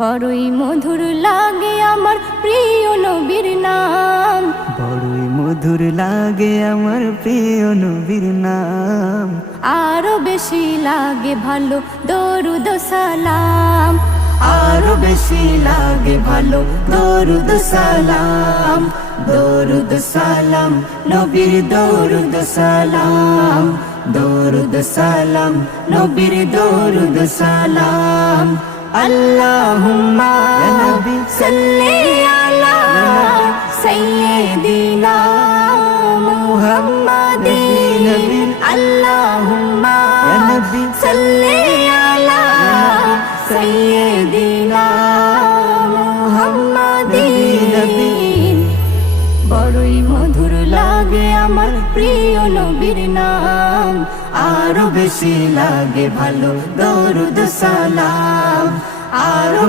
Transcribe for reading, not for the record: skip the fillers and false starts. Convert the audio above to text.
বড়ই মধুর লাগে আমার প্রিয় নবীর নাম, বড়ই মধুর লাগে আমার প্রিয় নবীর নাম। আরো বেশি লাগে ভালো দরুদ সালাম, আরো বেশি লাগে ভালো দরুদ সালাম। দরুদ সালাম নবীর দরুদ সালাম, দরুদ সালাম নবীর দরুদ সালাম। আল্লাহুম্মা ইয়া নবী সাল্লি আলা সাইয়্যিদিনা মুহাম্মাদিন। আল্লাহুম্মা ইয়া নবী সাল্লি আলা সাইয়্যিদিনা মুহাম্মাদিন। বড়ই মধুর লাগে আমার প্রিয় নবীর নাম, আরো বেশি লাগে ভালো দরুদ সালাম। আরো